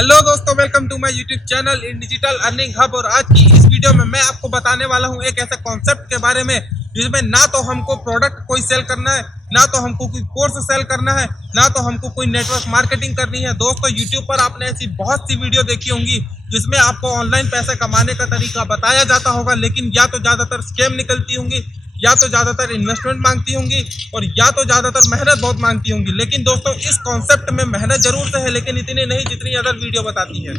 Hello दोस्तों, welcome to my YouTube channel in digital earning hub. और आज की इस वीडियो में मैं आपको बताने वाला हूं एक ऐसे कॉन्सेप्ट के बारे में जिसमें ना तो हमको प्रोडक्ट कोई सेल करना है, ना तो हमको कोई कोर्स सेल करना है, ना तो हमको कोई नेटवर्क मार्केटिंग करनी है। दोस्तों, यूट्यूब पर आपने ऐसी बहुत सी वीडियो देखी होंगी जिसमें आपको ऑनलाइन पैसे कमाने का तरीका बताया जाता होगा, लेकिन या तो ज़्यादातर स्कैम निकलती होंगी, या तो ज़्यादातर इन्वेस्टमेंट मांगती होंगी, और या तो ज़्यादातर मेहनत बहुत मांगती होंगी। लेकिन दोस्तों, इस कॉन्सेप्ट में मेहनत जरूर से है, लेकिन इतनी नहीं जितनी अदर वीडियो बताती है।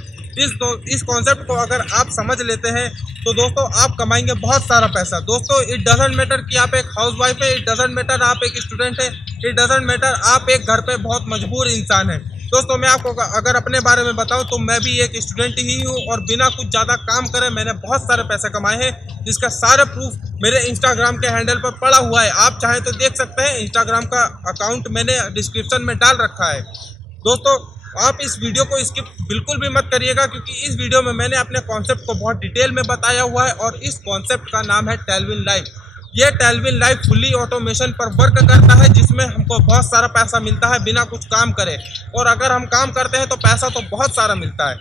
इस कॉन्सेप्ट को अगर आप समझ लेते हैं तो दोस्तों आप कमाएंगे बहुत सारा पैसा। दोस्तों, इट डजंट मैटर कि आप एक हाउस वाइफ है, इट डजंट मैटर आप एक स्टूडेंट है, इट डजंट मैटर आप एक घर पे बहुत मजबूर इंसान है। दोस्तों, मैं आपको अगर अपने बारे में बताऊं तो मैं भी एक स्टूडेंट ही हूं, और बिना कुछ ज़्यादा काम करे मैंने बहुत सारे पैसे कमाए हैं, जिसका सारा प्रूफ मेरे इंस्टाग्राम के हैंडल पर पड़ा हुआ है। आप चाहें तो देख सकते हैं, इंस्टाग्राम का अकाउंट मैंने डिस्क्रिप्शन में डाल रखा है। दोस्तों, आप इस वीडियो को स्किप बिल्कुल भी मत करिएगा, क्योंकि इस वीडियो में मैंने अपने कॉन्सेप्ट को बहुत डिटेल में बताया हुआ है, और इस कॉन्सेप्ट का नाम है टेलविन लाइफ। ये टेलविन लाइफ फुल्ली ऑटोमेशन पर वर्क करता है, जिसमें हमको बहुत सारा पैसा मिलता है बिना कुछ काम करे, और अगर हम काम करते हैं तो पैसा तो बहुत सारा मिलता है।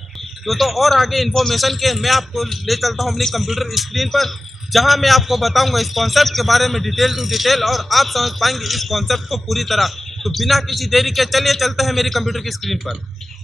दोस्तों, और आगे इन्फॉर्मेशन के मैं आपको ले चलता हूँ अपनी कंप्यूटर स्क्रीन पर, जहां मैं आपको बताऊंगा इस कॉन्सेप्ट के बारे में डिटेल टू डिटेल, और आप समझ पाएंगे इस कॉन्सेप्ट को पूरी तरह। तो बिना किसी देरी के चलिए चलते हैं मेरी कंप्यूटर की स्क्रीन पर।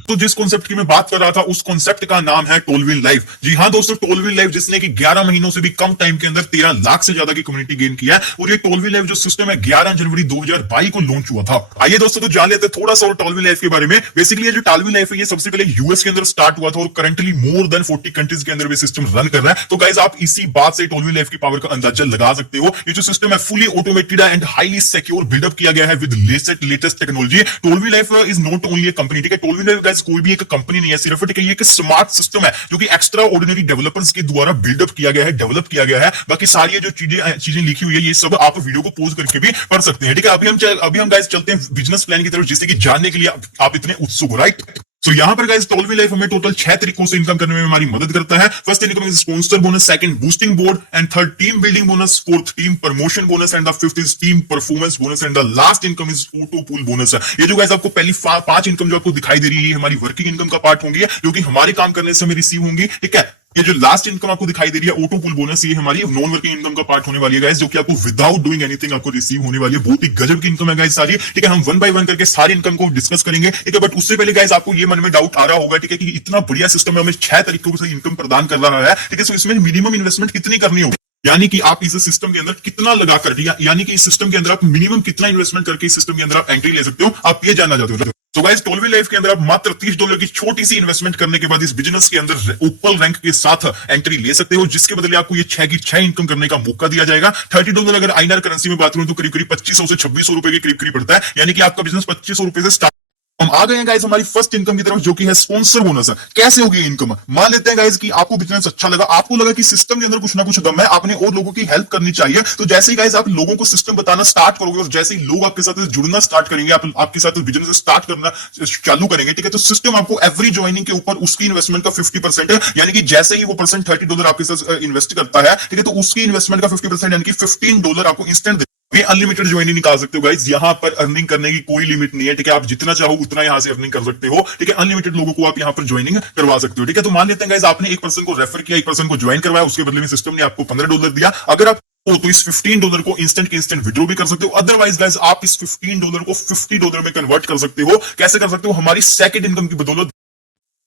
तो जिस कॉन्सेप्ट की मैं बात कर रहा था उस कॉन्सेप्ट का नाम है टोलविन लाइफ। जी हाँ दोस्तों, टोलविन लाइफ जिसने कि 11 महीनों से भी कम टाइम के अंदर 13 लाख से ज्यादा की कम्युनिटी गेन किया है। और ये टोलविन लाइफ जो सिस्टम है 11 जनवरी 2022 को लॉन्च हुआ था। आइए दोस्तों, तो जान लेते हैं थोड़ा सा और टोलविन लाइफ के बारे में। बेसिकली ये जो टोलविन लाइफ है ये सबसे पहले यूएस के अंदर स्टार्ट हुआ था, और करंटली मोर देन 40 कंट्रीज के अंदर भी सिस्टम रन कर रहा है। तो गाइस, आप इसी बात से टोलविन लाइफ की पावर का अंदाजा लगा सकते हो। ये जो सिस्टम है fully automated and highly secure build up किया गया है विद लेटेस्ट टेक्नोलॉजी। टोलविन life is not only a company, ठीक है। टोलविन लाइफ गाइस कोई भी एक कंपनी नहीं है सिर्फ, ठीक है। ये एक स्मार्ट सिस्टम है जो कि एक्स्ट्रा ऑर्डिनरी डेवलपर्स के द्वारा बिल्डअप किया गया है, डेवलप किया गया है। बाकी सारी ये जो चीजें लिखी हुई है ये सब आप वीडियो को पॉज करके भी पढ़ सकते हैं, ठीक है। अभी हम गाइस चलते हैं बिजनेस प्लान की तरफ, जिससे कि जानने के लिए आप इतने उत्सुक हो, राइट। तो यहाँ पर गाइस टोलविन लाइफ हमें टोटल 6 तरीकों से इनकम करने में हमारी मदद करता है। First income is sponsor bonus, second boosting board, and third team building bonus, fourth team promotion bonus, and the fifth is team performance bonus, and the last income is auto pool bonus. ये जो guys आपको पहली 5 income जो आपको दिखाई दे रही है ये हमारी वर्किंग इनकम का पार्ट होंगी, जो कि हमारे काम करने से हमें रिसीव होंगी, ठीक है। ये जो लास्ट इनकम आपको दिखाई दे रही है ऑटो पूल बोनस, ये हमारी नॉन वर्किंग इनकम का पार्ट होने वाली है गाइस, जो कि आपको विदाउट डूइंग एनीथिंग आपको रिसीव होने वाली है। बहुत ही गजब की इनकम है गाइस सारी, ठीक है। हम 1 बाय 1 करके सारी इनकम को डिस्कस करेंगे, ठीक है। बट उससे पहले गाइस आपको ये मन में डाउट आ रहा होगा, ठीक है, कि इतना बढ़िया सिस्टम है, हमें 6 तरीकों से इनकम प्रदान कर रहा है, ठीक है। सो इसमें मिनिमम इन्वेस्टमेंट कितनी करनी होगी, यानी कि आप इस सिस्टम के अंदर कितना लगाकर, यानी कि इस सिस्टम के अंदर आप मिनिमम कितना इन्वेस्टमेंट करके इस सिस्टम के अंदर आप एंट्री ले सकते हो, आप ये जानना चाहते हो। तो गाइस, टोलविन लाइफ के अंदर आप मात्र $30 की छोटी सी इन्वेस्टमेंट करने के बाद इस बिजनेस के अंदर ओपन रैंक के साथ एंट्री ले सकते हो, जिसके बदले आपको ये 6 की 6 इनकम करने का मौका दिया जाएगा। $30 अगर आईएनआर करेंसी में बात करूं तो करीब 2500 से 2600 रुपए के करीब पड़ता है, यानी कि आपका बिजनेस 2500 रुपए से स्टार्ट। हम आ गए हैं गाइस हमारी फर्स्ट इनकम की तरफ, जो कि है स्पॉन्सर बोनस। कैसे होगी इनकम? मान लेते हैं गाइस कि आपको बिजनेस अच्छा लगा, आपको लगा कि सिस्टम के अंदर कुछ ना कुछ दम है, आपने और लोगों की हेल्प करनी चाहिए। तो जैसे ही गाइस आप लोगों को सिस्टम बताना स्टार्ट करोगे, और जैसे ही लोग आपके साथ जुड़ना स्टार्ट करेंगे, आपके साथ बिजनेस स्टार्ट करना चालू करेंगे, ठीक है, तो सिस्टम आपको एवरी ज्वाइनिंग के ऊपर उसकी इन्वेस्टमेंट का 50%, यानी कि जैसे ही वो पर्सन $30 आपके साथ इन्वेस्ट करता है, ठीक है, तो उसकी इन्वेस्टमेंट का 50% यानी कि $15 आपको इंस्टेंट ये अनलिमिटेड ज्वाइनिंग निकाल सकते हो गाइस। यहाँ पर अर्निंग करने की कोई लिमिट नहीं है, ठीक है। आप जितना चाहो उतना यहाँ से अर्निंग कर सकते हो, ठीक है। अनलिमिटेड लोगों को आप यहाँ पर ज्वाइनिंग करवा सकते हो, ठीक है। तो मान लेते हैं गाइस आपने एक पर्सन को रेफर किया, एक पर्सन को ज्वाइन करवाया, उसके बदले में सिस्टम ने आपको $15 दिया। अगर आप तो इस $15 को इंस्टेंट के इंस्टेंट विड्रॉ भी कर सकते हो। अदरवाइज गाइस आप इस $15 को $50 में कन्वर्ट कर सकते हो। कैसे कर सकते हो? हमारी सेकंड इनकम की बदौलत,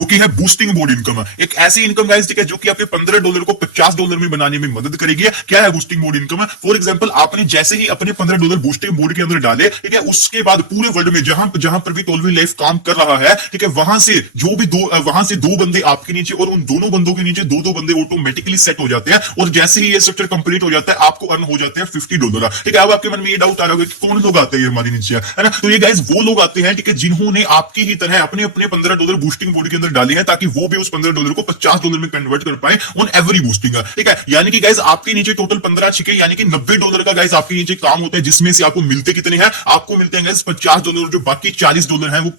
क्योंकि है बूस्टिंग बोर्ड इनकम। एक ऐसी इनकम गाइस, ठीक है, जो कि आपके $15 को $50 में बनाने में मदद करेगी। क्या है boosting board income? For example, आपने जैसे ही अपने $15 बूस्टिंग बोर्ड के अंदर डाले, ठीक है, उसके बाद पूरे वर्ल्ड में जहां पर भी टोलविन लाइफ काम कर रहा है, ठीक है, वहां से दो बंदे आपके नीचे और उन दोनों बंदों के नीचे दो बंदे ऑटोमेटिकली सेट हो जाते हैं। और जैसे ही ये स्ट्रक्चर कंप्लीट हो जाता है, आपको अर्न हो जाते हैं $50, ठीक है। अब आपके मन में ये डाउट आ रहा होगा कि कौन लोग आते हैं हमारे नीचे, है ना। तो ये गाइस वो लोग आते हैं, ठीक है, जिन्होंने आपकी ही तरह अपने $15 बूस्टिंग बोर्ड के अंदर डाले हैं, ताकि वो भी उस $15 को $50 में कन्वर्ट कर पाए ऑन एवरी बूस्टिंग, ठीक है। यानी कि गाइस आपके नीचे टोटल 15 छिके, यानी कि $90 का गाइस आपके नीचे काम होता है, जिसमें से आपको मिलते कितने हैं? आपको मिलते हैं गाइस $50। जो बाकी $40 हैं वो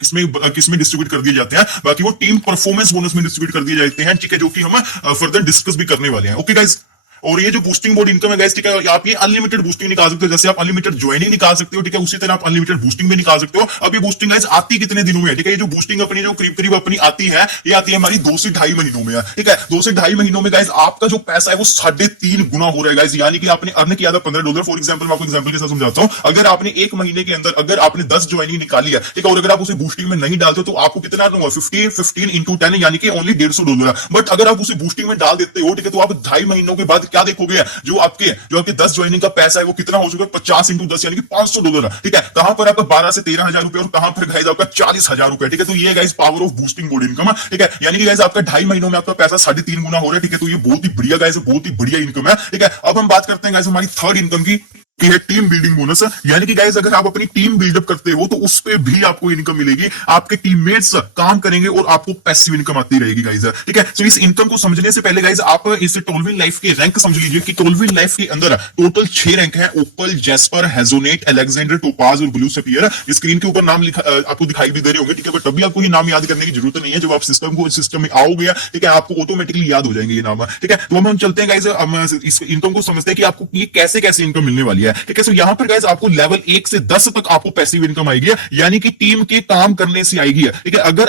किसमें डिस्ट्रीब्यूट कर दिए जाते हैं? बाकी वो टीम परफॉर्मेंस बोनस में डिस्ट्रीब्यूट कर दिए जाते हैं, ठीक है, जो कि हम फर्दर डिस्कस भी करने वाले हैं। ओके गाइस, और ये जो बूस्टिंग बोर्ड इनकम है गाइस, ठीक है, आप ये अनलिमिटेड बूस्टिंग निकाल सकते हो, जैसे आप अनलिमिटेड ज्वाइनिंग निकाल सकते हो, ठीक है, उसी तरह आप अनलिमिटेड बूस्टिंग भी निकाल सकते हो। अब ये बूस्टिंग गाइस आती कितने दिनों में है, ठीक है, ये जो बूस्टिंग अपनी जो करीब करीब अपनी आती है, ये आती है हमारी 2 से 2.5 महीनों में है, ठीक है। 2 से 2.5 महीनों में गाइस आपका जो पैसा है वो 3.5 गुना हो रहा है गाइस, यानी कि आपने अर्न किया था $15। फॉर एग्जांपल मैं आपको एग्जांपल के साथ समझाता हूं, अगर आपने एक महीने के अंदर अगर आपने 10 ज्वाइनिंग निकाली है, ठीक है, और अगर आप उसे बूस्टिंग में नहीं डालते तो आपको कितना अर्न होगा, 15 into 10 यानी कि ओनली $150। बट अगर आप उसे बूस्टिंग में डाल देते हो, ठीक है, तो आप 2.5 महीनों के बाद क्या देखोगे, जो आपके 10 ज्वाइनिंग का पैसा है वो कितना हो चुका है, 50 into 10 यानी कि $500, ठीक है। कहां पर आपका 12 से 13 हजार रुपए और कहां पर गाइस आपका 40,000 रुपए, ठीक है। तो ये guys power of boosting board income, ठीक है, यानी कि गाइस आपका 2.5 महीनों में आपका पैसा 3.5 गुना हो रहा है, ठीक है। तो ये बहुत ही बढ़िया गाइस, बहुत ही बढ़िया इनकम है, ठीक है। अब हम बात करते हैं गाइस हमारी थर्ड इनकम की, है टीम बिल्डिंग बोनस, यानी कि गाइस अगर आप अपनी टीम बिल्डअप करते हो तो उस पे भी आपको इनकम मिलेगी, आपके टीममेट्स काम करेंगे और आपको पैसिव इनकम आती रहेगी गाइस, ठीक है। सो इस इनकम को समझने से पहले गाइस आप इस टोलविन लाइफ के रैंक समझ लीजिए कि टोलविन लाइफ के अंदर टोटल 6 रैंक है, opal, jasper, hessonite, alexander, topaz और ब्लू सफियर। स्क्रीन के ऊपर नाम लिखा आपको दिखाई भी दे रहे होंगे, ठीक है, बट तभी आपको ये नाम याद करने की जरूरत नहीं है, जब आप सिस्टम में आओगे, ठीक है, आपको ऑटोमेटिकली याद हो जाएंगे ये नाम, ठीक है। तो हम चलते हैं गाइस, हम इस इनकम को समझते हैं कि आपको ये कैसे कैसे इनकम मिलने वाली है, ठीक है। सो यहां पर गाइस आपको लेवल 1 से 10 तक आपको पैसिव इनकम आएगी, यानी कि टीम के काम करने से आएगी, ठीक है। अगर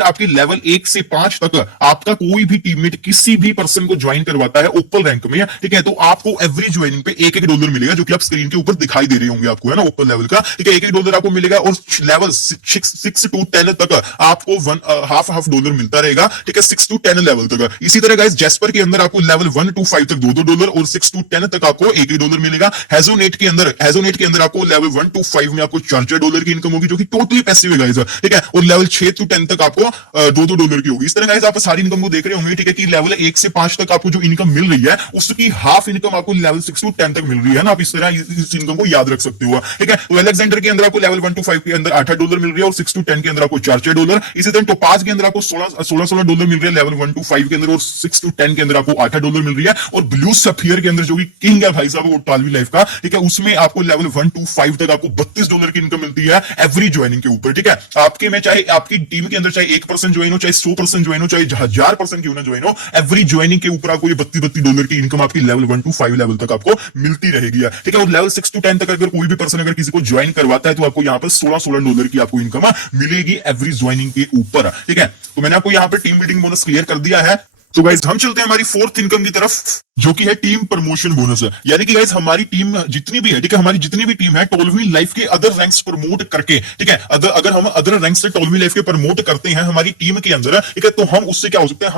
आपके लेवल 1 से 5 तक आपका कोई भी टीममेट किसी भी पर्सन को ज्वाइन करवाता है ओपल रैंक में, ठीक है, तो आपको एवरी ज्वाइनिंग पे $1 मिलेगा, जो कि आप स्क्रीन के ऊपर दिखाई दे रहे होंगे आपको, है ना, ओपल लेवल का, ठीक है। $1 आपको मिलेगा और लेवल 6 to 10 तक आपको हाफ डॉलर मिलता रहेगा, ठीक है, 6 to 10 लेवल तक। इसी तरह गाइस जैस्पर के अंदर आपको लेवल 1 to 5 तक $2 और 6 to 10 तक आपको $1 मिलेगा। हेजोनेट के अंदर आपको लेवल 1 to 5 में आपको $4 की इनकम होगी, जो कि टोटली पैसिव है गाइस, ठीक है, और लेवल 6 to 10 तक आपको $2 की होगी। इस तरह गाइस आप सारी इनकम को देख रहे होंगे, ठीक है, कि लेवल 1 से 5 तक आपको जो इनकम मिल रही है उसकी हाफ इनकम आपको लेवल 6 to 10 तक मिल रही है ना, आप इस तरह इस इनकम को याद रख सकते हो, ठीक है। तो अलेक्जेंडर के अंदर आपको लेवल 1 to 5 के अंदर $8 मिल रही है और 6 to 10 के अंदर आपको $4। इसी तरह टोपाज के अंदर आपको $16 मिल रहे हैं लेवल 1 to 5 के अंदर, और 6 to 10 के अंदर आपको $8 मिल रही है। और ब्लू सफियर के अंदर जो कि किंग है भाई साहब वो टॉलवी लाइफ का, ठीक है, उसमें आपको लेवल 1 to 5 तक आपको $32 की इनकम मिलती है एवरी ज्वाइनिंग के ऊपर, ठीक है। आपके में चाहे आपकी टीम के अंदर चाहे 1% ज्वाइन हो, चाहे 100% ज्वाइन हो, चाहे 1000% क्यों ना ज्वाइन हो, एवरी ज्वाइनिंग के ऊपर आपको ये $32 की इनकम आपकी लेवल 1 to 5 लेवल तक आपको मिलती रहेगी, ठीक है। और लेवल 6 to 10 तक अगर कोई भी पर्सन अगर किसी को ज्वाइन करवाता है तो आपको यहाँ पर $16 की आपको इनकम मिलेगी एवरी ज्वाइनिंग के ऊपर, ठीक है। तो मैंने आपको यहाँ पर टीम बिल्डिंग बोनस क्लियर कर दिया है। तो गाइस हम चलते हैं हमारी फोर्थ इनकम की तरफ, जो कि है टीम प्रमोशन बोनस, यानी कि गाइस हमारी टीम जितनी भी है, ठीक है, हमारी जितनी भी टीम है टोलवी लाइफ के अदर रैंक्स प्रमोट करके, ठीक है, अगर हम अदर रैंक से टोलवी लाइफ के प्रमोट करते हैं हमारी टीम के अंदर, ठीक है, तो हम उससे क्या हो सकते हैं,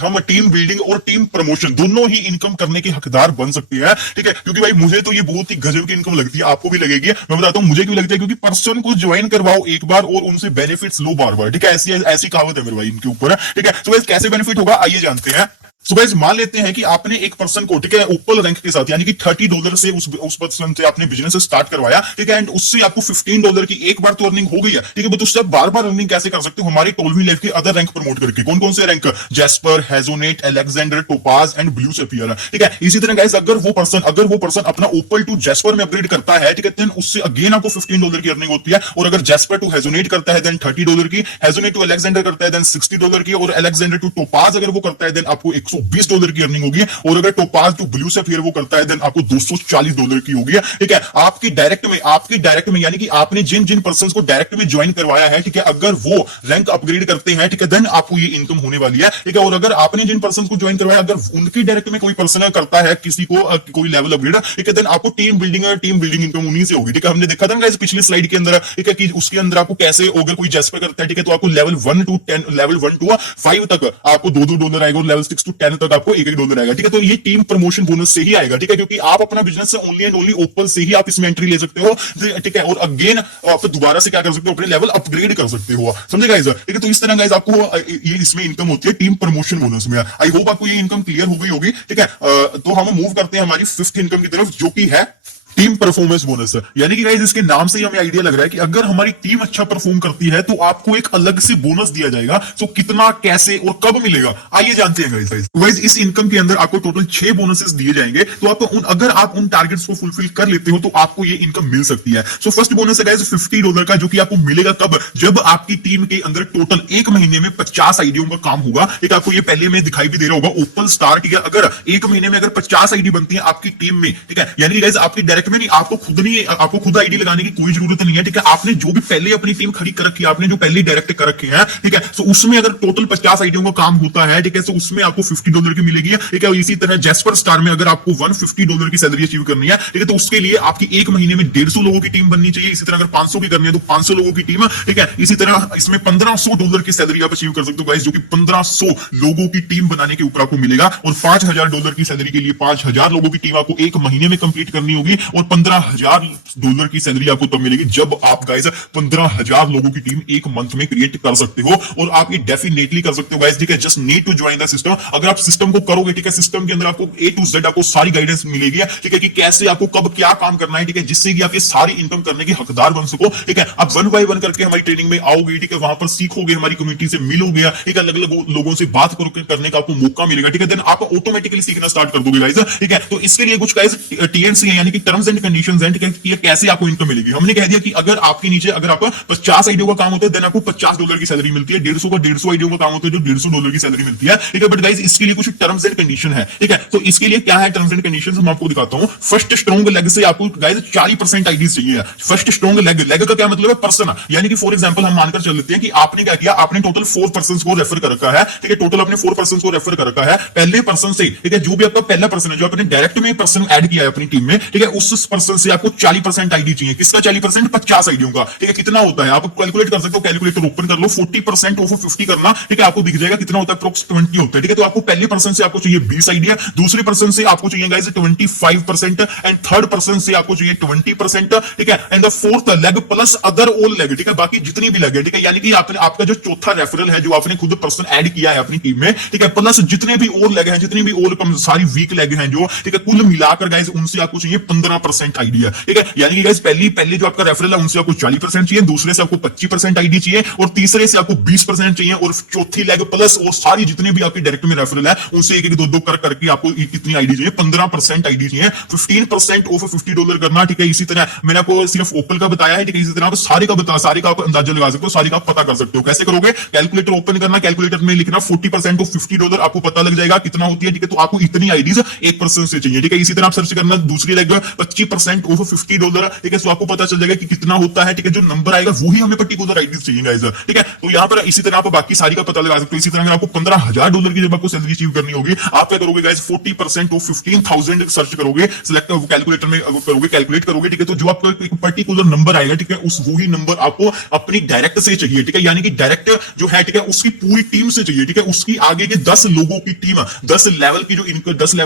हम टीम बिल्डिंग और टीम प्रमोशन दोनों ही इनकम करने के हकदार बन सकते हैं, ठीक है। क्योंकि भाई मुझे तो ये बहुत ही गजब की इनकम लगती है, आपको भी लगेगी, मैं बताता हूं मुझे क्यों लगती है, क्योंकि पर्सन को ज्वाइन करवाओ एक बार और उनसे बेनिफिट्स लो बार बार, ठीक है, ऐसी कहावत है मेरे भाई इनके ऊपर, ठीक है। तो कैसे बेनिफिट होगा आइए जानते हैं। सो गाइस मान लेते हैं कि आपने एक पर्सन को, ठीक है, ओपल रैंक के साथ, यानी कि $30 से उस पर्सन से आपने बिजनेस स्टार्ट करवाया, ठीक है, एंड उससे आपको $15 की एक बार तो अर्निंग हो गई है, ठीक है, बट उससे आप बार बार अर्निंग कैसे कर सकते हो, हमारी टोलवी लाइफ के अदर रैंक प्रमोट करके। कौन कौन से rank, jasper, hessonite, alexander, topaz and blue sapphire, ठीक है। इसी तरह गाइस अगर वो पर्सन अपना ओपल टू जैस्पर में अपग्रेड करता है, ठीक है, देन उससे अगेन आपको $15 की अर्निंग होती है। और अगर जैस्पर टू हेजोनेट करता है देन $30 की, हेजोनेट टू अलेक्जेंडर करता है देन $60 की, और अलेक्जेंडर टू टोपाज अगर वो करता है देन आपको $120 की अर्निंग होगी। और अगर टोपाज टू ब्लू सफियर वो करता है देन आपको $240 की होगी, ठीक है। आपकी डायरेक्ट में यानी कि आपने जिन जिन पर्संस को डायरेक्ट में ज्वाइन करवाया है, ठीक है, अगर वो रैंक अपग्रेड करते हैं, ठीक है, देन आपको ये इनकम होने वाली है, ठीक है। और अगर आपने जिन पर्संस को ज्वाइन करवाया अगर उनकी डायरेक्ट में कोई पर्सन करता है किसी को कोई लेवल अपग्रेड, ठीक है, देन आपको टीम बिल्डिंग इनकम उन्हीं से होगी, ठीक है। हमने देखा था ना गाइस पिछली स्लाइड के अंदर, ठीक है, कि उसके अंदर आपको कैसे अगर कोई जैस्पर करता है, ठीक है, तो आपको लेवल 1 to 5 तक आपको $2 आएगा और लेवल 6 to 10 तक आपको $1 आएगा, ठीक है। तो ये टीम प्रमोशन बोनस से ही आएगा, ठीक है, क्योंकि आप अपना बिजनेस से ओनली एंड ओनली ओपन से ही आप इसमें एंट्री ले सकते हो, ठीक है। और अगेन आप दोबारा से क्या कर सकते हो, अपने लेवल अपग्रेड कर सकते हो, समझे गाइस, ठीक है। तो इस तरह गाइस आपको ये इसमें इनकम होती है टीम प्रमोशन बोनस में। आई होप आपको ये इनकम क्लियर हो गई होगी, ठीक है। तो हम मूव करते हैं हमारी फिफ्थ इनकम की तरफ, जो कि है टीम परफॉर्मेंस बोनस। यानी कि गाइस इसके नाम से ही हमें आइडिया लग रहा है कि अगर हमारी टीम अच्छा परफॉर्म करती है तो आपको एक अलग से बोनस दिया जाएगा। तो कितना, कैसे और कब मिलेगा, आइए जानते हैं गाइस। गाइस इस इनकम के अंदर आपको टोटल 6 बोनसेस दिए जाएंगे। तो आपको अगर आप उन टारगेट्स को फुलफिल कर लेते हो तो आपको ये इनकम मिल सकती है। सो फर्स्ट बोनस है गाइस $50 का, जो कि आपको मिलेगा कब, जब आपकी टीम के अंदर टोटल एक महीने में 50 आईडियों का काम होगा। एक आपको ये पहले में दिखाई भी दे रहा होगा, ओपन स्टार, ठीक है। अगर एक महीने में अगर 50 आईडी बनती है आपकी टीम में, ठीक है, यानी कि गाइस आपकी डायरेक्ट में नहीं, आपको खुद आईडी लगाने की कोई जरूरत नहीं है, ठीक है। आपने जो भी पहले अपनी टीम खड़ी कर रखी है, आपने जो पहले डायरेक्ट कर रखे हैं, ठीक है, तो उसमें अगर टोटल 50 आईडियों का काम होता है, ठीक है, तो उसमें आपको $50 की मिलेगी, ठीक है। इसी तरह जैस्पर स्टार में अगर आपको $150 की सैलरी अचीव करनी है, ठीक है, तो उसके लिए आपकी एक महीने में 150 लोगों की टीम बननी चाहिए। इसी तरह अगर 500 की करनी है तो 500 लोगों की टीम, ठीक है। इसी तरह इसमें $1500 की सैलरी आप अचीव कर सकते हो गाइस, जो कि 1500 लोगों की टीम बनाने के ऊपर आपको मिलेगा। और $5000 की सैलरी के लिए 5000 लोगों की टीम आपको एक महीने में कंप्लीट करनी होगी। और $15000 की सैलरी आपको तब मिलेगी जब आप गाइस 15000 लोगों की टीम एक मंथ में क्रिएट कर सकते हो। और आप ये डेफिनेटली कर सकते हो गाइस, ठीक है। Just need to join the system. अगर आप सिस्टम को करोगे, ठीक है, सिस्टम के अंदर आपको A to Z आपको सारी गाइडेंस मिलेगी, ठीक है, कि कैसे आपको कब क्या काम करना है, ठीक है, जिससे कि आप ये सारी इनकम करने के हकदार बन सको, ठीक है। आप 1 by 1 करके हमारी ट्रेनिंग में आओगे, ठीक है, वहां पर सीखोगे, हमारी कम्युनिटी से मिलोगे, ठीक है, अलग अलग लोगों से बात करने का आपको मौका मिलेगा, ठीक है। देन आप ऑटोमेटिकली सीखना स्टार्ट कर दोगे गाइस, ठीक है। तो इसके लिए कुछ गाइस TNC है, यानी कि टर्म्स एंड कंडीशंस हैं, ठीक है, कि कैसे आपको इनकम मिलेगी। हमने कह दिया कि अगर आपके नीचे अगर आपका 50 आईडियो का काम होता है, देन आपको $50 की सैलरी मिलती है। 150 आईडियो का काम होता है जो $150 की सैलरी मिलती है, ठीक है। बट गाइस इसके लिए कुछ टर्म्स एंड कंडीशन है, ठीक है। तो इसके लिए क्या है टर्म्स एंड कंडीशंस, मैं आपको दिखाता हूं। फर्स्ट स्ट्रॉन्ग लेग से आपको गाइस 40% आईडीज चाहिए। फर्स्ट स्ट्रॉन्ग लेग, लेग का क्या मतलब है, पर्सन। यानी कि फॉर एग्जांपल हम मानकर चल लेते हैं कि आपने क्या किया, आपने टोटल 4 पर्सन को रेफर कर रखा है, ठीक है। टोटल आपने 4 पर्सन को रेफर कर रखा है। पहले पर्सन से, ठीक है, जो भी आपका पहला पर्सन है, जो आपने डायरेक्ट में पर्सन ऐड किया है अपनी टीम में, ठीक है, उस पर्सन से आपको 40% आईडी चाहिए। किसका 40%? 50 आईडियों का, ठीक है। कितना होता है आप कैलकुलेट कर सकते हो, कैलकुलेटर ओपन कर लो, 40% ऑफ 50 करना, ठीक है, आपको दिख जाएगा कितना होता है, अप्रॉक्स 20 होता है, ठीक है। तो आपको पहले पर्सन से आपको चाहिए 20 आईडिया, दूसरे पर्सन से आपको चाहिए गाइस 25% एंड थर्ड पर्सन से आपको चाहिए 20%, ठीक है। And the fourth leg plus other all leg, ठीक है, बाकी जितनी भी लेग है, ठीक है। यानी कि आपने आपका जो चौथा रेफरल है, जो आपने खुद पर्सन ऐड किया है अपनी टीम में, ठीक है, प्लस जितने भी और लेग हैं, जितनी भी और सारी वीक लेग हैं जो, ठीक है, कुल मिलाकर गाइस उनसे आपको चाहिए 15% आईडिया, ठीक है। यानी कि गाइस पहले जो आपका रेफरल है उनसे आपको 40% चाहिए, दूसरे से आपको 25% आईडी चाहिए, और तीसरे से आपको 20% चाहिए, और चौथी लेग प्लस और सारी जितने भी आपके डायरेक्ट में रेफरल है उनसे एक दो करके आपको कितनी आईडी चाहिए, 15% आईडी चाहिए। 15% ऑफ $50 करना, ठीक है। इसी तरह मैंने आपको सिर्फ ओपन का बताया है, ठीक है। इसी तरह आप सारे का आप अंदाजा लगा सकते हो, सारे का आप पता कर सकते हो। कैसे करोगे, कैलकुलेटर ओपन करना, कैलकुलेटर में लिखना 40% ऑफ $50, आपको पता लग जाएगा कितना होती है, ठीक है। तो आपको इतनी आईडीज एक पर्सन से चाहिए, ठीक है। इसी तरह आप सर्च करना दूसरी लेग 25% ऑफ $50, ठीक है। तो आपको पता चल जाएगा कि कितना होता है, ठीक है। जो नंबर आएगा वही हमें पर्टिकुलर आईडीज चाहिए गाइस, ठीक है। तो यहाँ पर इसी तरह आप बाकी सारी का पता लगा सकते हो। इसी तरह अगर आपको $15000 की जब आपको सैलरी अचीव करनी होगी, आप क्या करोगे गाइस, 40% ऑफ 15000 सर्च करोगे, सिलेक्ट कैलकुलेटर में करोगे, कैलकुलेट करोगे, ठीक है। तो जो आपको एक पर्टिकुलर नंबर आएगा, ठीक है, उस वही नंबर आपको अपनी डायरेक्ट से चाहिए, ठीक है। यानी कि डायरेक्ट जो है, ठीक है, उसकी पूरी टीम से चाहिए, ठीक है। उसकी आगे के 10 लोगों की टीम, 10 लेवल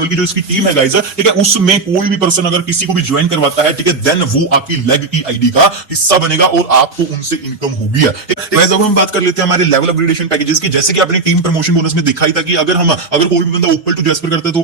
की जो इसकी टीम है गाइस, ठीक है, उसमें कोई भी पर्सन अगर किसी को भी ज्वाइन करवाता है, ठीक है, देन वो आपकी लेग की आईडी का हिस्सा बनेगा और आपको उनसे इनकम होगी। तो अब हम बात कर लेते हैं हमारे लेवल अपग्रेडेशन पैकेजेस की। जैसे कि आपने टीम प्रमोशन बोनस में दिखाई था कि अगर कोई भी बंदा ओपन टू जैस्पर करता है तो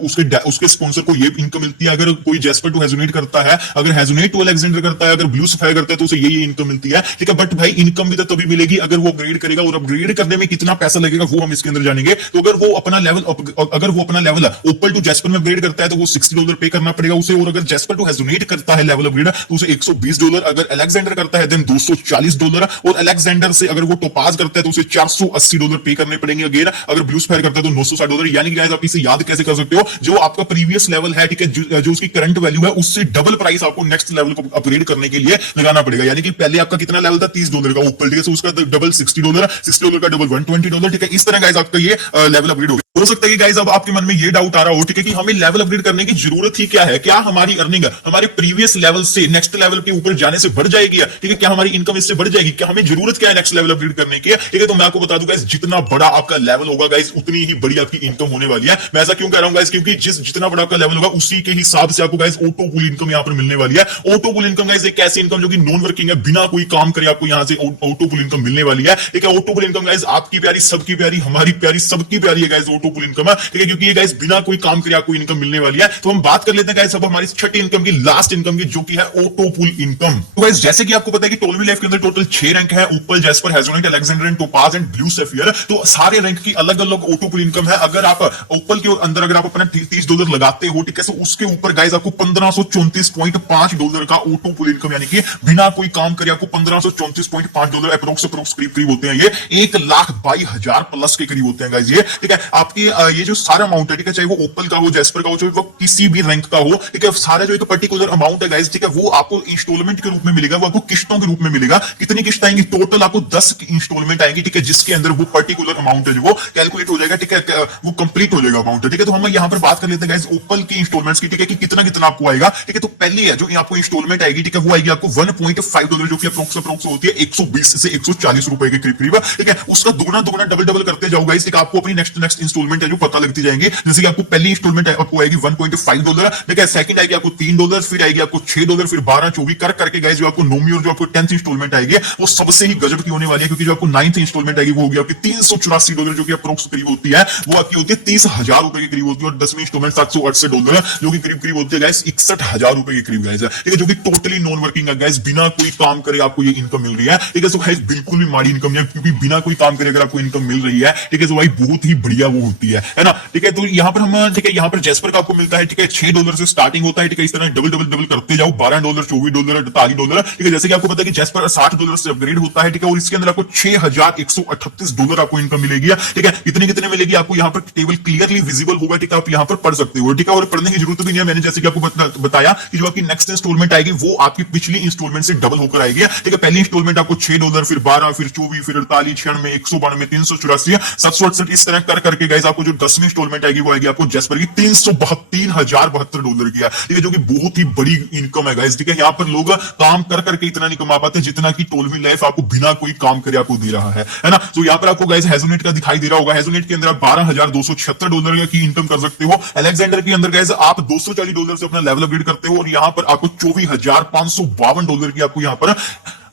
उसके स्पॉन्सर को ये इनकम मिलती है। अगर कोई जैस्पर टू हेजोनेट करता है, अगर हेजोनेट टू अलेक्जेंडर करता है, अगर ब्लू सफायर करता है तो उसे ये इनकम मिलती है, ठीक है। बट भाई इनकम भी तो तभी मिलेगी अगर वो अपग्रेड करेगा, और अपग्रेड करने में कितना पैसा लगेगा वो हम इसके अंदर जानेंगे। तो अगर वो अपना लेवल ओपन टू जैस्पर में अपग्रेड करता है तो वो $60 पे करना पड़ेगा उसे, और अगर जैस्पर टू हेजोनेट करता है लेवल अपग्रेड तो उसे $120, अगर अलेक्जेंडर करता है देन $240, और अलेक्जेंडर से अगर वो टोपाज करता है तो उसे $480 पे करने पड़ेंगे अगेन, अगर ब्लू सफायर करता है तो $960। यानी कि गाइस आप इसे याद कैसे कर सकते हो, जो आपका प्रीवियस लेवल है, ठीक है, जो उसकी करंट वैल्यू है उससे डबल प्राइस आपको नेक्स्ट लेवल को अपग्रेड करने के लिए लगाना पड़ेगा। यानी कि पहले आपका कितना लेवल था, $30 का ऊपर, ठीक है, तो उसका डबल $60 का डबल $120, ठीक है। इस तरह गाइस आपका ये लेवल अपग्रेड हो सकता है कि गाइस अब आपके मन में ये डाउट आ रहा हो, ठीक है, कि हमें लेवल अपग्रेड करने की जरूरत ही क्या है, क्या हमारी अर्निंग हमारे प्रीवियस लेवल से नेक्स्ट लेवल के ऊपर जाने से बढ़ जाएगी, ठीक है, क्या हमारी इनकम इससे बढ़ जाएगी, क्या हमें जरूरत क्या है नेक्स्ट लेवल अपग्रेड करने की, ठीक है। तो मैं आपको बता दूं गाइस, जितना बड़ा आपका लेवल होगा गाइस उतनी ही बड़ी आपकी इनकम होने वाली है। मैं ऐसा क्यों कह रहा हूं गाइस, क्योंकि जितना बड़ा आपका लेवल होगा उसी के हिसाब से आपको गाइस ऑटो पुल इनकम यहां पर मिलने वाली है। ऑटो पुल इनकम गाइस एक ऐसी इनकम जो कि नॉन वर्किंग है, बिना कोई काम करे आपको यहां से ऑटो पुल इनकम मिलने वाली है, ठीक है। ऑटो पुल इनकम गाइस आपकी प्यारी, सबकी प्यारी, हमारी प्यारी, सबकी प्यारी है गाइस। ऑटो ऑटो पुल इनकम है, ठीक है, क्योंकि ये गाइस बिना कोई काम करे आपको इनकम मिलने वाली है। तो हम बात कर लेते हैं गाइस अब हमारी छठी इनकम की, लास्ट इनकम की, जो कि है ऑटो पुल इनकम। तो गाइस जैसे कि आपको पता है कि टोलवी लाइफ के अंदर टोटल 6 रैंक है, opal, jasper, hessonite, alexander and topaz and blue sapphire. तो सारे रैंक की अलग अलग ऑटो पुल इनकम है। अगर आप ओपल के अंदर अगर आप अपना $30 लगाते हो, ठीक है, तो उसके ऊपर गाइस आपको $1534.5 का ऑटो पुल इनकम, यानी कि बिना कोई काम करे आपको $1534.5 अप्रोक्स करीब होते हैं। ये 1,22,000 प्लस के करीब होते हैं गाइस ये, ठीक है। आपकी ये जो सारा अमाउंट है, ठीक है, चाहे वो ओपल का हो, जैस्पर का हो, चाहे वो किसी भी रैंक का हो, ठीक है, सारा जो एक पर्टिकुलर अमाउंट है गाइस, ठीक है, वो आपको इंस्टॉलमेंट के रूप में मिलेगा, वो आपको किस्तों के रूप में मिलेगा। कितनी किस्त आएंगी? टोटल आपको 10 इंस्टॉलमेंट आएंगी, ठीक है, जिसके अंदर वो पर्टिकुलर अमाउंट है जो वो कैलकुलेट हो जाएगा, ठीक है, वो कंप्लीट हो जाएगा अमाउंट, ठीक है। तो हम यहाँ पर बात कर लेते हैं गाइस ओपल की इंस्टॉलमेंट्स की, ठीक है, कि कितना कितना आपको आएगा, ठीक है। तो पहली है जो आपको इंस्टॉलमेंट आएगी, ठीक है, वो आएगी आपको $1.5, जो कि अप्रोक्स होती है 120 से 140 रुपए के करीब, ठीक है। उसका दुगना डबल करते जाओ गाइस, ठीक है, आपको अपनी नेक्स्ट इंस्टॉलमेंट है जो पता लगती जाएंगे। जैसे कि आपको पहली इंस्टॉलमेंट आपको आएगी $1.5, ठीक है, सेकंड आएगी आपको $3, फिर आएगी आपको $6, फिर 12, 24 करके गाइस जो आपको नौवीं और जो आपको 10th इंस्टॉलमेंट आएगी वो सबसे ही गजब की होने वाली है, क्योंकि जो आपको 9th इंस्टॉलमेंट आएगी वो होगी आपकी $384, जो कि अप्रोक्स करीब होती है, वो आपकी होती है 30,000 रुपए के करीब होती है। और 10वीं इंस्टॉलमेंट $768, जो कि करीब होती है गाइस 61,000 रुपए के करीब गाइस, ठीक है, जो कि टोटली नॉन वर्किंग है गाइस, बिना कोई काम करे आपको ये इनकम मिल रही है, ठीक है। सो गाइस बिल्कुल भी माड़ी इनकम नहीं है, क्योंकि बिना कोई काम करे अगर आपको इनकम मिल रही है, ठीक है, तो भाई बहुत ही बढ़िया वो होती है ना, ठीक है। तो यहाँ पर हम, ठीक है, यहाँ पर जैस्पर का आपको मिलता है, ठीक है, $6 से स्टार्टिंग होता है, ठीक है, इस तरह डबल करते जाओ, $12, $24, $48, ठीक है। जैसे कि आपको पता है कि जैस्पर $60 से अपग्रेड होता है, ठीक है, और इसके अंदर आपको $6,138 आपको इनकम मिलेगी, ठीक है। कितने मिलेगी आपको यहाँ पर टेबल क्लियरली विजिबल होगा, ठीक है, आप यहाँ पर पढ़ सकते हो, ठीक है, और पढ़ने की जरूरत भी नहीं है। मैंने जैसे कि आपको बताया कि जो आपकी नेक्स्ट इंस्टॉलमेंट आएगी वो आपकी पिछली इंस्टॉलमेंट से डबल होकर आएगी, ठीक है। पहली इंस्टॉलमेंट आपको $6, फिर 12, फिर 24, फिर 48, 96, 192, 384, 768, इस तरह करके गाइस आपको जो 10वीं इंस्टॉलमेंट आएगी वो आएगी आपको जैस्पर की $372,072 की है, ठीक है, जो कि बहुत ही बड़ी इनकम है गाइस, ठीक है। यहाँ पर लोग काम करके इतना नहीं कमा पाते जितना कि टोलवी लाइफ आपको बिना कोई काम करे आपको दे रहा है ना। तो यहाँ पर आपको गाइस हेजोनेट का दिखाई दे रहा होगा, हेजोनेट के अंदर आप $12,276 की इनकम कर सकते हो। अलेक्जेंडर के अंदर गाइस आप $240 से अपना लेवल अपग्रेड करते हो, और यहाँ पर आपको $24,552 की आपको यहाँ पर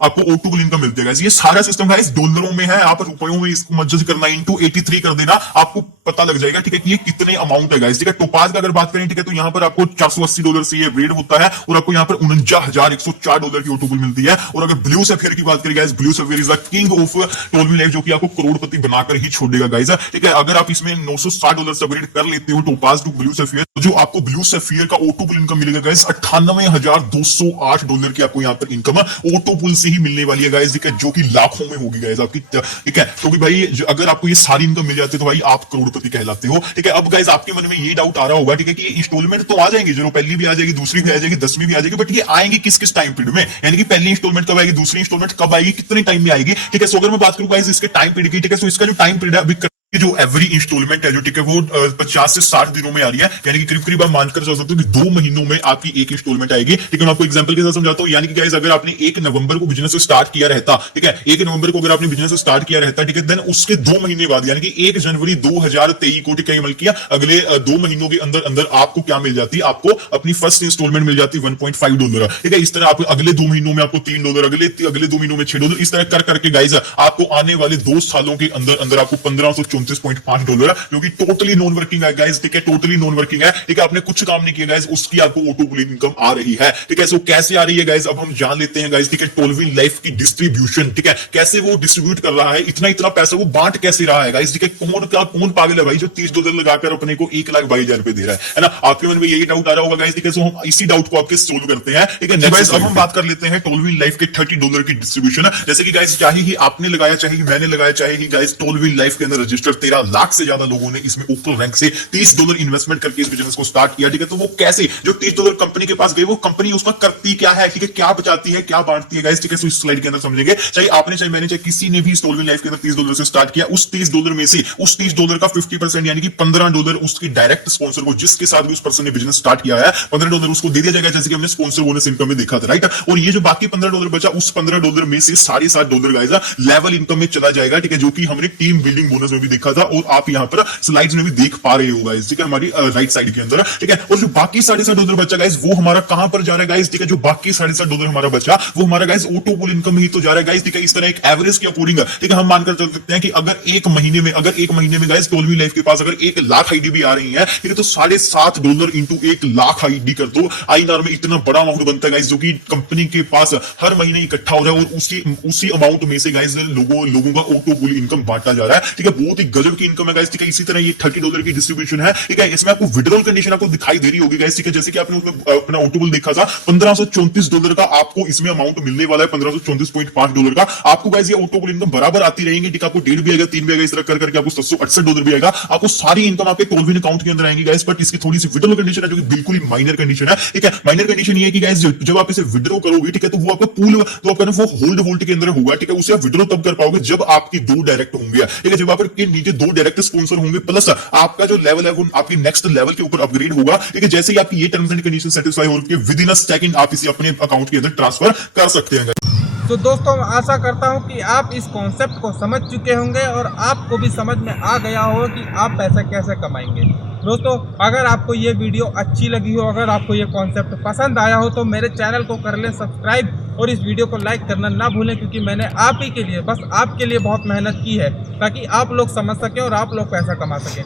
आपको ऑटो पुल इनकम मिलती है गाइस। ये सारा सिस्टम गाइस डॉलरों में है, आप रुपयों में इसको मत करना, into 83 कर देना, आपको पता लग जाएगा, ठीक है, कि ये कितने अमाउंट है गाइस, ठीक है। टोपाज का अगर बात करें, ठीक है, तो यहाँ पर आपको $480 से ये रेड होता है, और आपको यहाँ पर $49,104 की ऑटो पुल मिलती है। और अगर ब्लू सफियर की बात करें guys, blue sapphire is the king of टोलवी लाइफ, जो कि आपको करोड़पति बनाकर ही छोड़ेगा गाइस, ठीक है। अगर आप इसमें $960 से अपग्रेड कर लेते हो टोपाज टू ब्लू सफियर, तो जो आपको ब्लू सफियर का ऑटो पुल इनकम मिलेगा गाइस $98,208 की आपको यहाँ पर इनकम ऑटो पुल से ही मिलने वाली है गाइस, ठीक है, जो कि लाखों में होगी गाइस आपकी, ठीक है। क्योंकि भाई अगर आपको ये सारी इनकम मिल जाती है तो भाई आप करोड़पति कहलाते हो, ठीक है। अब गाइस आपके मन में ये डाउट आ रहा होगा, ठीक है, कि ये इंस्टॉलमेंट तो आ जाएंगे, जो पहली भी आ जाएगी, दूसरी भी आ जाएगी, 10वीं भी आ जाएगी, बट ये आएंगी किस टाइम पीरियड में, यानी कि पहली इंस्टॉलमेंट कब आएगी, दूसरी इंस्टॉलमेंट कब आएगी, कितने टाइम में आएगी, ठीक है। सो अगर मैं बात करूं गाइस इसके टाइम पीरियड की, ठीक है, तो इसका जो टाइम पीरियड है अभी जो एवरी इंस्टॉलमेंट है जो, ठीक है, वो 50 से 60 दिनों में आ रही है, यानी कि करीब आप मानकर चल सकते हो कि 2 महीनों में आपकी एक इंस्टॉलमेंट आएगी, ठीक है। मैं आपको एग्जांपल के साथ समझाता हूं, यानी कि गाइस अगर आपने 1 नवंबर को बिजनेस स्टार्ट किया रहता, ठीक है, 1 नवंबर को अगर आपने बिजनेस स्टार्ट किया रहता, ठीक है, देन उसके 2 महीने बाद यानी कि 1 जनवरी 2023 को, ठीक है, अमल किया, अगले 2 महीनों के अंदर अंदर आपको क्या मिल जाती, आपको अपनी फर्स्ट इंस्टॉलमेंट मिल जाती $1.5, ठीक है। इस तरह आपको अगले 2 महीनों में आपको $3, अगले 2 महीनों में $6, इस तरह करके गाइस आपको आने वाले 2 सालों के अंदर अंदर आपको $1534.5, जो कि टोटली नॉन वर्किंग है गाइस, ठीक है, टोटली नॉन वर्किंग है, ठीक है, आपने कुछ काम नहीं किया गाइस, उसकी आपको ऑटो पुल इनकम आ रही है, ठीक है। सो कैसे आ रही है गाइस, अब हम जान लेते हैं गाइस, ठीक है, टोलवी लाइफ की डिस्ट्रीब्यूशन, ठीक है, कैसे वो डिस्ट्रीब्यूट कर रहा है, इतना पैसा वो बांट कैसे रहा है गाइस, ठीक है। कौन पागल है भाई जो $30 लगाकर अपने को 1,22,000 रुपए दे रहा है ना। आपके मन में यही डाउट आ रहा होगा गाइस, ठीक है। सो हम इसी डाउट को आपके सोल्व करते हैं, ठीक है। गाइस अब हम बात कर लेते हैं टोलवी लाइफ के $30 की डिस्ट्रीब्यूशन, जैसे कि गाइस चाहे ही आपने लगाया, चाहे ही मैंने लगाया, चाहे ही गाइस टोलवी लाइफ के अंदर रजिस्टर्ड 13 लाख से ज्यादा लोगों ने इसमें ऊपर रैंक से $30 इन्वेस्टमेंट करके इस बिजनेस को स्टार्ट किया, ठीक है। तो वो कैसे, जो $30 कंपनी के पास गए, वो कंपनी उसका करती क्या है, ठीक है, क्या बचाती है, क्या बांटती है गाइस, ठीक है। तो इस स्लाइड के अंदर समझेंगे, चाहे आपने, चाहे मैंने, चाहे किसी ने भी टोलवी लाइफ के अंदर $30 से स्टार्ट किया, उस $30 में से उस $30 का 50% यानी कि $15 उसके डायरेक्ट स्पॉन्सर को, जिसके साथ भी उस पर्सन ने बिजनेस स्टार्ट किया है, $15 उसको दे दिया जाएगा, जैसे कि हमने स्पॉन्सर बोनस इनकम में देखा था, राइट। और ये जो बाकी $15 बचा, उस $15 में से $7.5 गाइस लेवल इनकम में चला जाएगा, ठीक है, जो कि हमने टीम बिल्डिंग बोनस में भी लिखा था और आप यहाँ पर स्लाइड्स में भी देख पा रहे हो गाइस, ठीक है, हमारी राइट साइड के अंदर, ठीक है। और जो बाकी $7.5 बचा गाइस, वो हमारा कहां पर जा रहा है गाइस, ठीक है, जो बाकी $7.5 हमारा बचा वो हमारा गाइस ऑटो पुल इनकम ही तो जा रहा है गाइस, ठीक है। इस तरह एक एवरेज के अकॉर्डिंग, ठीक है, हम मानकर चल सकते हैं कि अगर एक महीने में गाइस टोल वी लाइफ के पास अगर 1 लाख आईडी भी आ रही है, ठीक है, तो $7.5 इंटू 1 लाख आईडी कर दो, आईएनआर में इतना बड़ा अमाउंट बनता है गाइस, जो कि कंपनी के पास हर महीने इकट्ठा हो रहा है और उसी अमाउंट में से गाइस लोगों का ऑटो पुल इनकम बांटा जा रहा है, ठीक है। बहुत ही गजब की इनकम है गाइस, ठीक है। इसी तरह ये $30 की डिस्ट्रीब्यूशन है, ठीक है। इसमें आपको विड्रॉल कंडीशन आपको दिखाई दे रही होगी गाइस, ठीक है। जैसे कि आपने उसमें अपना ऑटो पुल देखा था $1534 का आपको इसमें अमाउंट मिलने वाला है, $1534.5 का आपको गाइस ये ऑटो पुल इनकम बराबर आती रहेंगी, ठीक है। आपको 1.5 भी आएगा, 3 भी आएगा, इस तरह कर करके आपको $768 भी आएगा। आपको सारी इनकम आपके टोलविन अकाउंट के अंदर आएंगी गाइस, बट इसकी थोड़ी सी विड्रॉल कंडीशन है जो कि बिल्कुल ही माइनर कंडीशन है, ठीक है। माइनर कंडीशन ये है कि गाइस जब आप इसे विड्रॉ करोगे, ठीक है, तो वो आपका पूल तो आपका वो होल्ड वोल्ट के अंदर होगा, ठीक है। उसे आप विड्रॉ तब कर पाओगे जब आपकी 2 डायरेक्ट होंगे, ठीक है। जब आपके नीचे 2 डायरेक्ट स्पॉन्सर होंगे प्लस आपका जो लेवल है वो आपकी नेक्स्ट लेवल के ऊपर अपग्रेड होगा, ठीक है। जैसे ही आपकी ये टर्म्स एंड कंडीशन सेटिस्फाई होकर विद इन अ सेकंड आप इसे अपने अकाउंट के अंदर ट्रांसफर कर सकते हैं। तो दोस्तों आशा करता हूं कि आप इस कॉन्सेप्ट को समझ चुके होंगे और आपको भी समझ में आ गया होगा कि आप पैसा कैसे कमाएंगे। दोस्तों अगर आपको ये वीडियो अच्छी लगी हो, अगर आपको ये कॉन्सेप्ट पसंद आया हो, तो मेरे चैनल को कर लें सब्सक्राइब और इस वीडियो को लाइक करना ना भूलें, क्योंकि मैंने आप ही के लिए, बस आपके लिए बहुत मेहनत की है ताकि आप लोग समझ सकें और आप लोग पैसा कमा सकें।